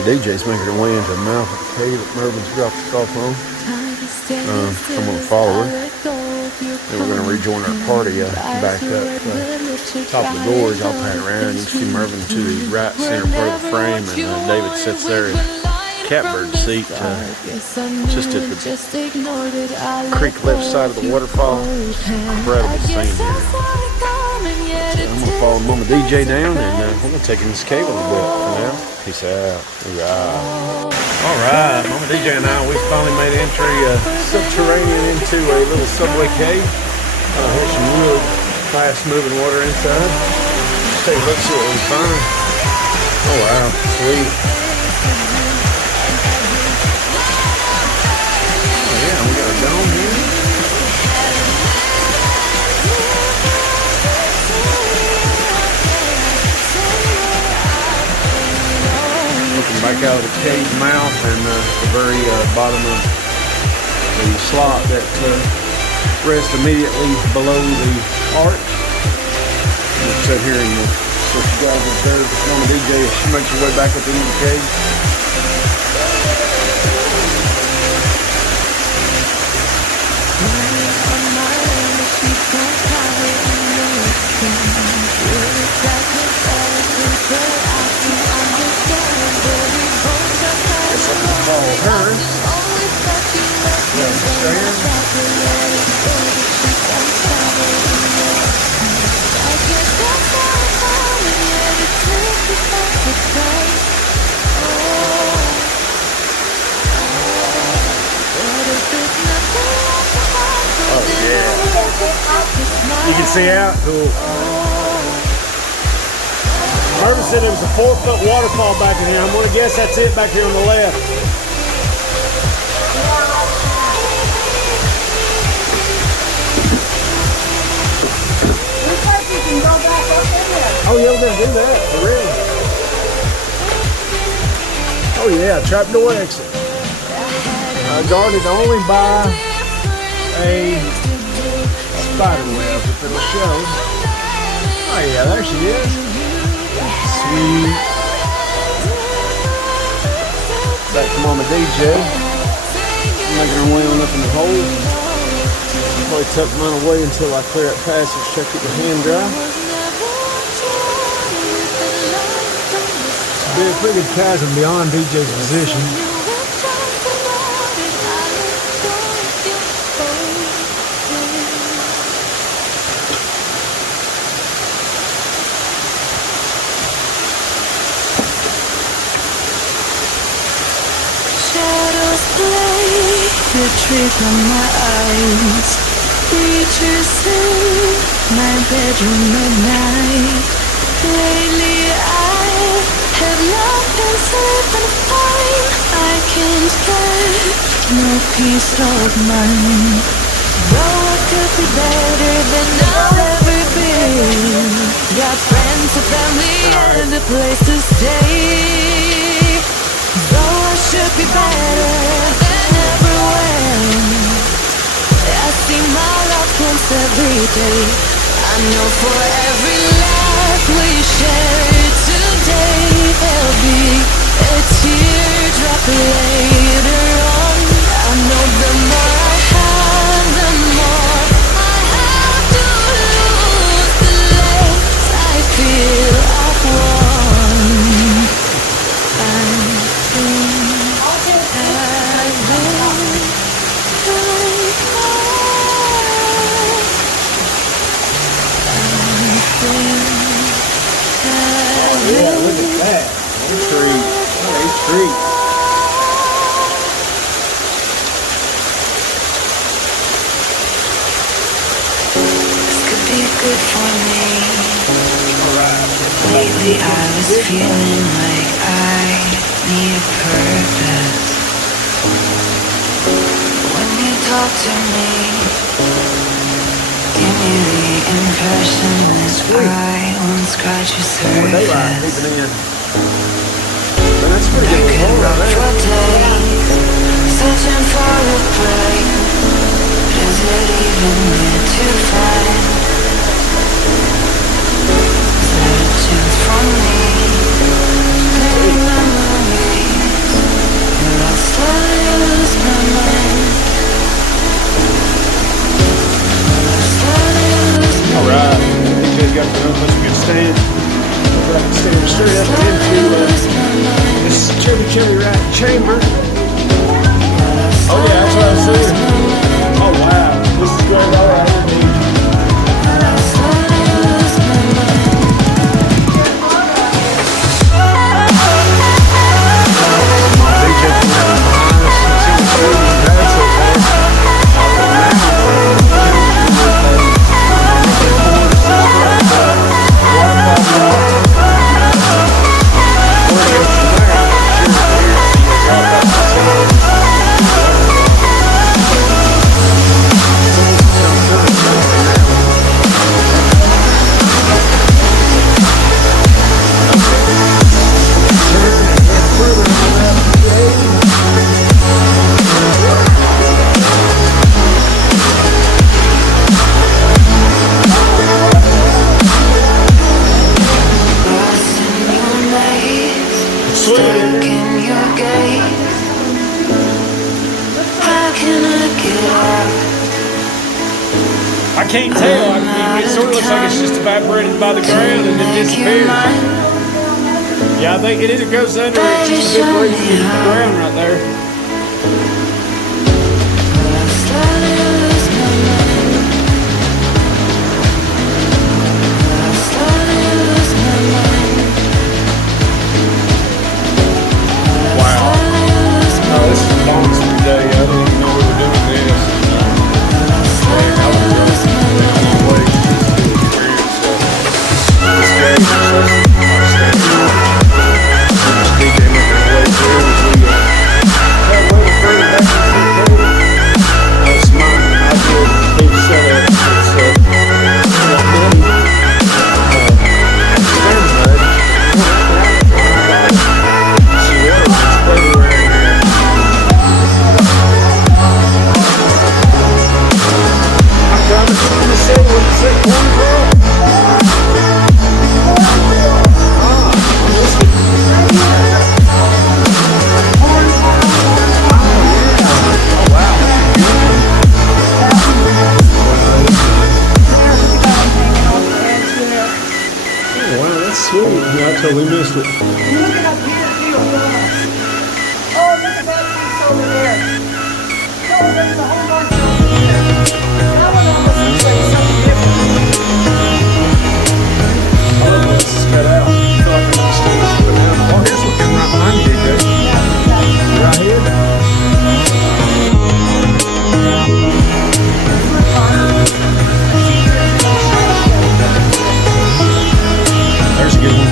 Mama DJ's making her way into the mouth of the cave that Mervin's dropped us off on. I'm going to follow her. And we're going to rejoin our party back up top of the gorge. I'll pan around. You can see Mervin to the right center part of the frame, and David sits there in catbird seat just at the creek left side of the waterfall. Incredible scene here. So I'm going to follow Mama DJ down, and we're going to take in this cave a little bit for now. Peace out. Alright, Mama DJ and I, we finally made entry subterranean into a little subway cave. Here's some real fast moving water inside. Let's take a look, see what we find. Oh wow, sweet. Oh yeah, we got a dome here. Looking back out of the cave mouth and the very bottom of the slot that rests immediately below the arch. We'll sit here and what you guys observe Mama DJ as she makes her way back up into the cave. Follow her. Yeah, oh yeah. You can see out. Cool. Mervin said there was a 4-foot waterfall back in here. I'm going to guess that's it back here on the left. Oh yeah, we're gonna do that, for real. Oh yeah, trapdoor exit. Guarded only by a spider web, if it'll show. Oh yeah, there she is. Sweet. Back to Mama DJ. Making her way on up in the hole. Probably tuck mine away until I clear that passage, check it with hand dry. Be a pretty good chasm beyond DJ's position. Shadows play the trick on my eyes. Creatures in my bedroom at night. Lately I have not been sleeping fine. I can't get no peace of mind. Though I could be better than I've ever been. Got friends, a family, and a place to stay. Though I should be better than ever when I see my loved ones every day. I know for every laugh we share today, there'll be a teardrop later on. I know the more I have, the more I have to lose, the less I feel I've won. Yeah, look at that. One tree. Great tree. This could be good for me. Lately I was feeling like I need a purpose. When you talk to me, give me the impression that I won't scratch your surface. That's pretty I good. could walk for days, searching for a break. Is it even near to find? Is there a chance for me? Play memory. Bunch of good stand. I can stand straight up into this tributary right chamber. Oh yeah, that's what I was saying. Oh wow, this is great. All right, I can't tell. It sort of looks like it's just evaporated by the ground and then disappears. Yeah, I think it either goes under or it just evaporates into the ground right there. Wow. Oh, this is a monster day. I don't even know what we're doing this. Sweet. Yeah, I totally missed it. Look at up here, too. Oh, look at that piece over there. Oh, there's a whole bunch over here. That one almost looks like something different. Oh, this is cut out. I feel like I'm on stage. Oh, here's looking right behind you, dude. Right here. There's a good one.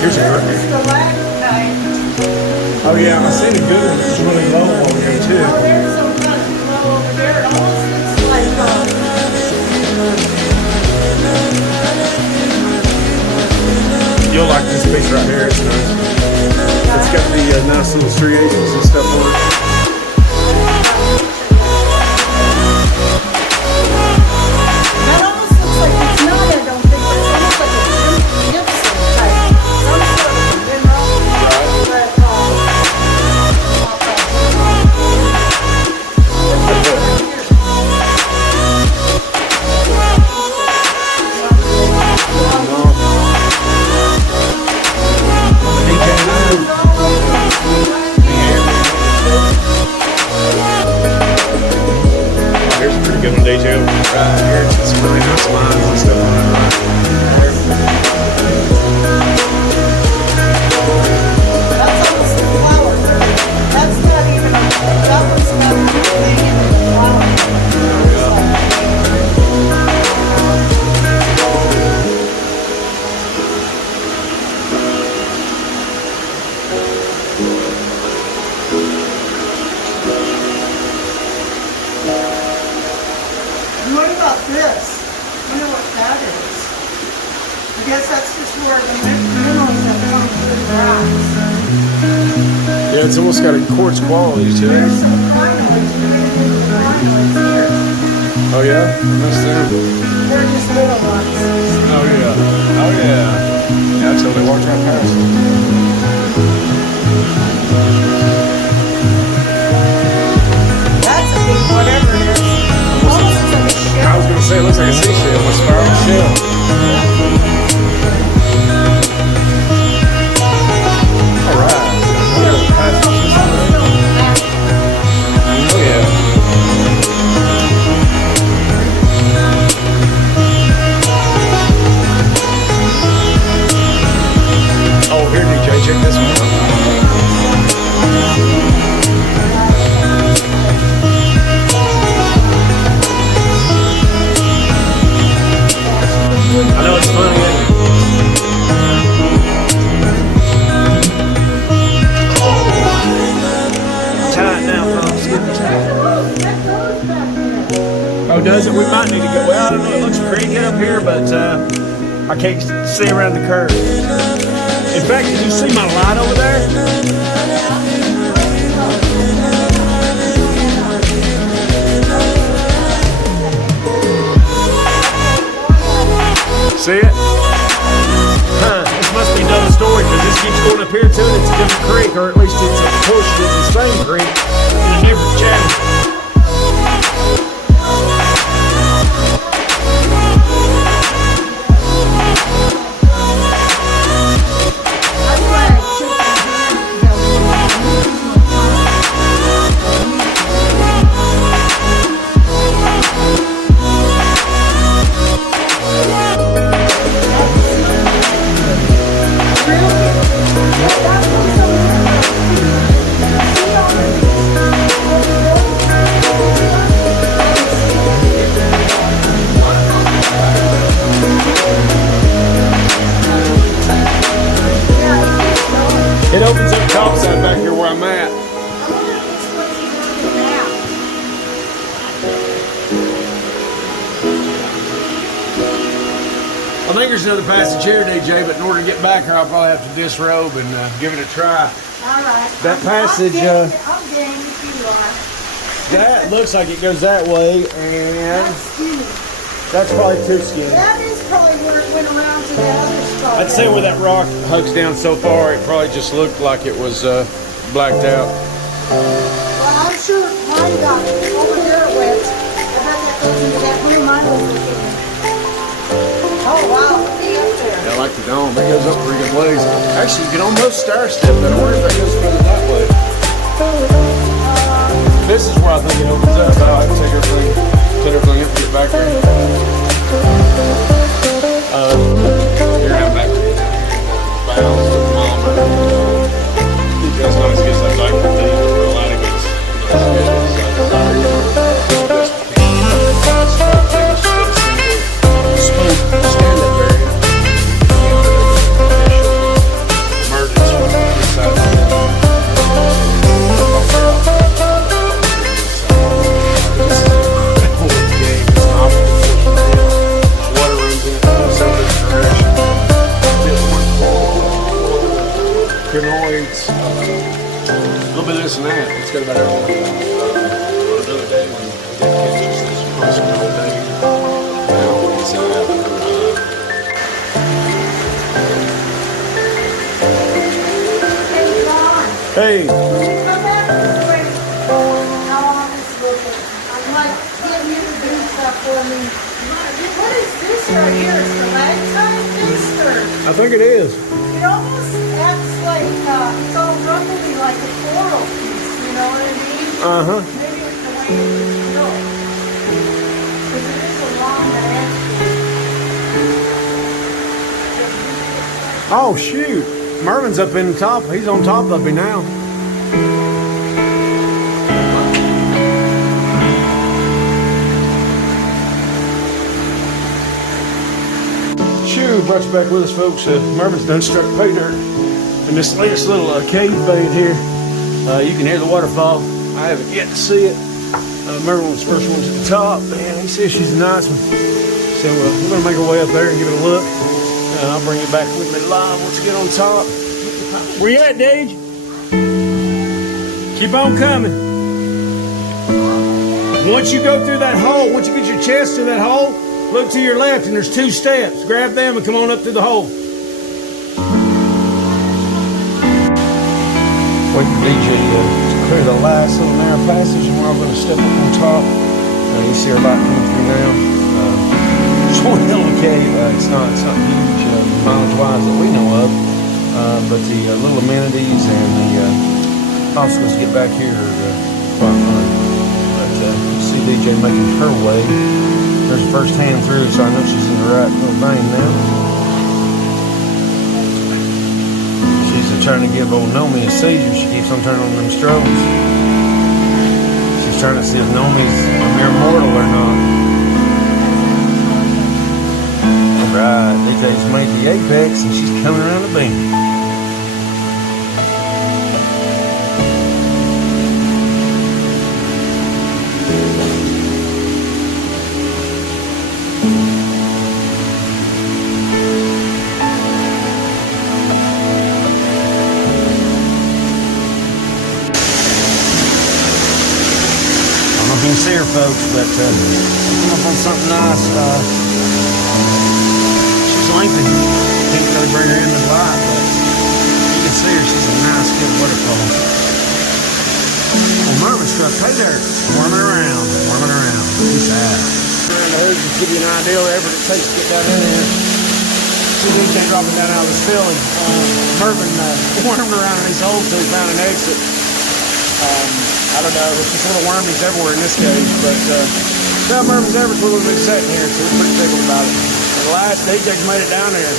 Here's a good Oh yeah, I seen a good one. It's really low over here too. Oh, there's some kind of low over there. It almost looks like You'll like this piece right here. It's nice. It's got the nice little striations and stuff on it. that almost looks like it's not, I don't think, but it's almost like a gypsum type. Some sort of mineral. But, Here's a pretty good one, detail. Right here, it's some really nice lines and stuff on it right there. that's almost a flower. That's not even that one's not really even a flower. And what about this? I wonder what that is. I guess that's just where the minerals that come through the rocks. Yeah, it's almost got a quartz quality to There's it. some carnelians. We're going to do the carnelians here. Oh yeah? That's them. They're just little ones. Oh yeah. Oh yeah. Yeah, I totally walked right past it. Oh, does it? We might need to go. Well, I don't know. It looks pretty good up here, but I can't see around the curve. In fact, did you see my light over there? See it? Huh, this must be another story because this keeps going up here too and it's a different creek, or at least it's a portion of the same creek in a different channel. It opens up topside back here where I'm at. I think there's another passage here, DJ, but in order to get back here, I'll probably have to disrobe and give it a try. All right. That passage, I'm game if you are. that looks like it goes that way, and That's skinny. that's probably too skinny. That is probably where it went around to the other spot. I'd say where that rock hugs down so far, it probably just looked like it was blacked out. Well, I'm sure mine got over there wet. I bet that goes into that blue mine was looking. Oh, wow. Be up there. Yeah, I like the dome. It goes up pretty good ways. Actually, you can almost stair step it. I wonder if that goes further that way. This is where I think it opens up. I'll have to take everything, put everything up, get back there. Here, I'm back there. Bounds to mom. That's not as good as I'd like to be, but a lot of it's stand-up area. Emergence from this side of the Crinoids, a little bit of this and that. It's got about everything. Another day when we catch this awesome all day. Now it's Hey. Come back this way. How long is looking? I'm like getting you to do stuff for me. What is this right here? Is the ragtime feast or? I think it is. It almost acts like it's all rumbly like a floral piece, you know what I mean? Uh-huh. Maybe it's the way it's built. Because it is along the edge. Oh, shoot. Mervin's up in the top. He's on top of me now. Shoot, brought you back with us, folks. Mervin's done struck pay dirt in this latest little cave bed here. You can hear the waterfall. I haven't yet to see it. Mervin was the first one at the top, and he says she's a nice one. So we're going to make our way up there and give it a look. I'll bring you back with me live once we get on top. Where you at, Dage? Keep on coming. Once you go through that hole, once you get your chest to that hole, look to your left and there's 2 steps. Grab them and come on up through the hole. Wait for DJ to clear the last little narrow passage, and we're all going to step up on top. You see our light coming through now. It's one hell of a cave. It's not huge mileage-wise that we know of, but the little amenities and the obstacles to get back here are quite fun. But you see DJ making her way. There's the first hand through, so I know she's in the right little vein now. She's trying to give old Nomi a seizure. She keeps on turning on them strobes. She's trying to see if Nomi's a mere mortal or not. Alright, DJ's made the apex and she's coming around the bend. see her, folks, but come up on something nice. She's lengthy. Can't really bring her in the light, but you can see her. She's a nice, good waterfall. Well, Mervin's truck, hey there, warming around. Peace out. Around the hose, just give you an idea of effort it takes to get down in there. See, we can't drop it down out of this filling. Mervin wormed around in these holes till he found an exit. I don't know, there's just little wormies everywhere in this cage, but Mervin's ever so little bit sitting here, so we're pretty tickled about it. And the last DJ's made it down there.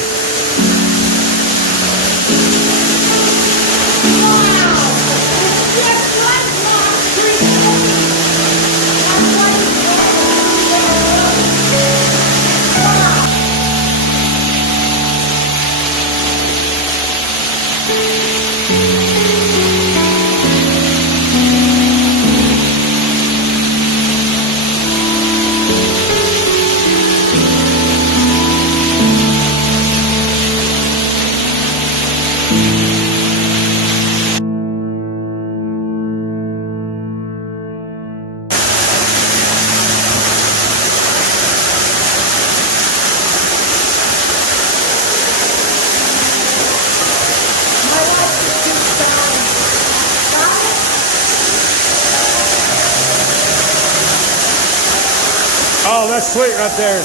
Oh, that's sweet right there.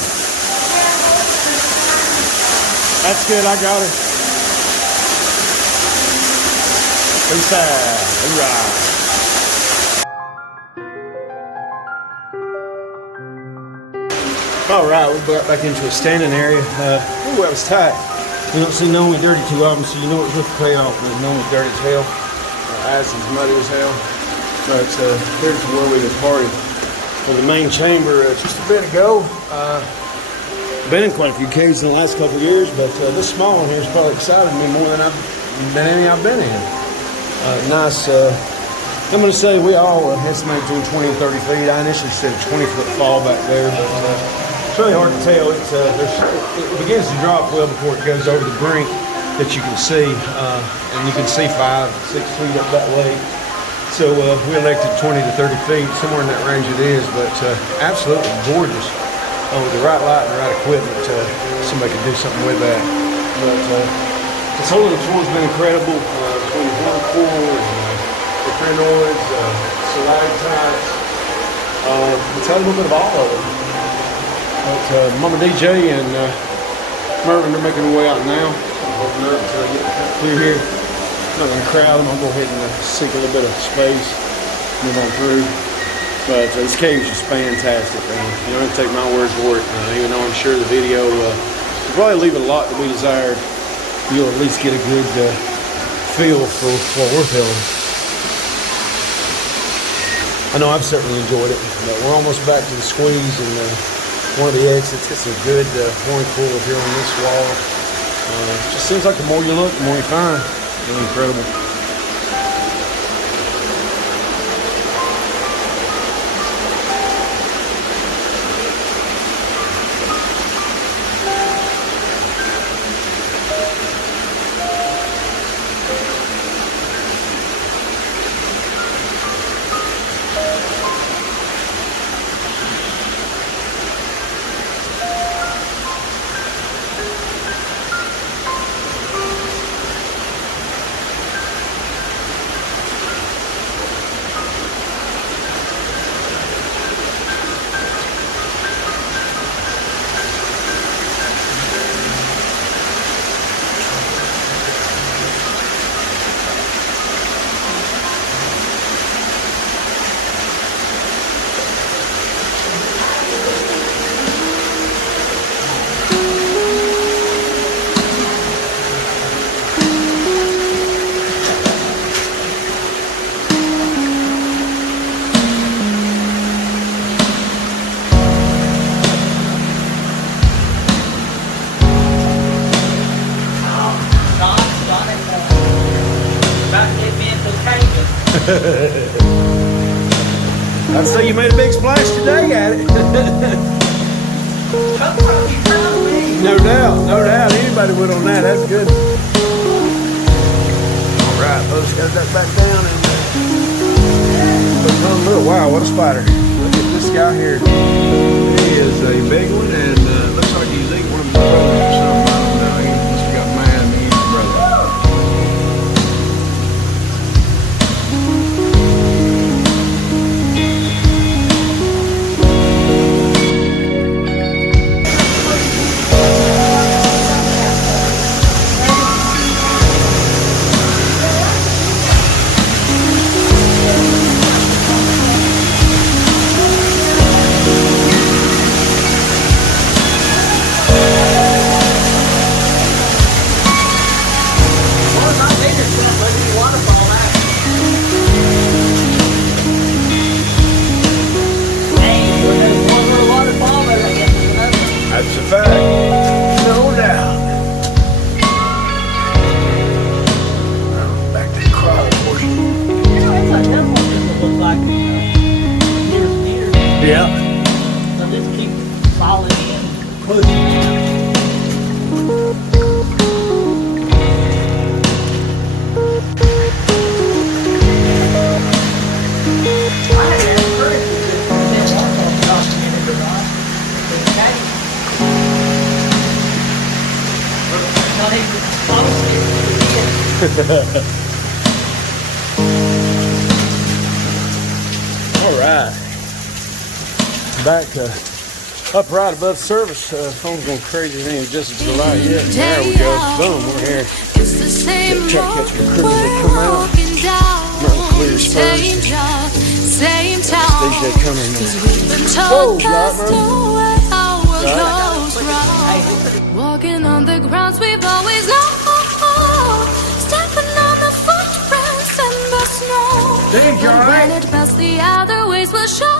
That's good, I got her. Peace out. Hoorah. All right, we got back into a standing area. Ooh, that was tight. You don't see no one dirty too often, so you know it's with the payoff, but no one dirty as hell. Addison's muddy as hell. But here's where we departed for the main chamber just a bit ago. Been in quite a few caves in the last couple of years, but this small one here has probably excited me more than any I've been in. Nice. I'm going to say we all estimate between 20 and 30 feet. I initially said a 20-foot fall back there, but it's really hard to tell. It begins to drop well before it goes over the brink that you can see, and you can see 5, 6 feet up that way. So we elected 20 to 30 feet, somewhere in that range it is, but absolutely gorgeous. With the right light and the right equipment, somebody could do something with that. But this whole little tour has been incredible, between Waterfall and the crinoids, stalactites. It's had a little bit of all of them. But Mama DJ and Mervin are making their way out now. I'm hoping until I get clear here. I'm not going to crowd them. I'll go ahead and seek a little bit of space, move on through. But this cave is just fantastic. You don't have to take my word for it. Even though I'm sure the video will probably leave a lot to be desired, you'll at least get a good feel for what we're feeling. I know I've certainly enjoyed it. But we're almost back to the squeeze and one of the exits. It's a good pouring pool here on this wall. It just seems like the more you look, the more you find. Really incredible. I'd say you made a big splash today at it. No doubt. Anybody would on that. That's good. All right, folks, got that back down and wow, what a spider! Look at guy here. He is a big one, and looks like he's eating one of my brothers or something. I don't know. He must have got mad and eating his brother. That's a fact. No doubt. Back to the crowd portion. Yeah. So just keep falling in, pushing down. I had to ask her if you just want to talk to me or not. Not even honestly. All right. Back up right above service. Phone's going crazy. It ain't adjusted to the light yet. There we go. Boom, we're here. It's the same Check catch the crew road that come out. walking down. Mountain clears Same first. job, same town. DJ coming in. 'Cause we've been Whoa, told got there's bro. nowhere our Got goes wrong. Walking on the grounds we've always known. Stepping on the footprints in the snow. Dave, you all But when right? it passed, the other ways will show.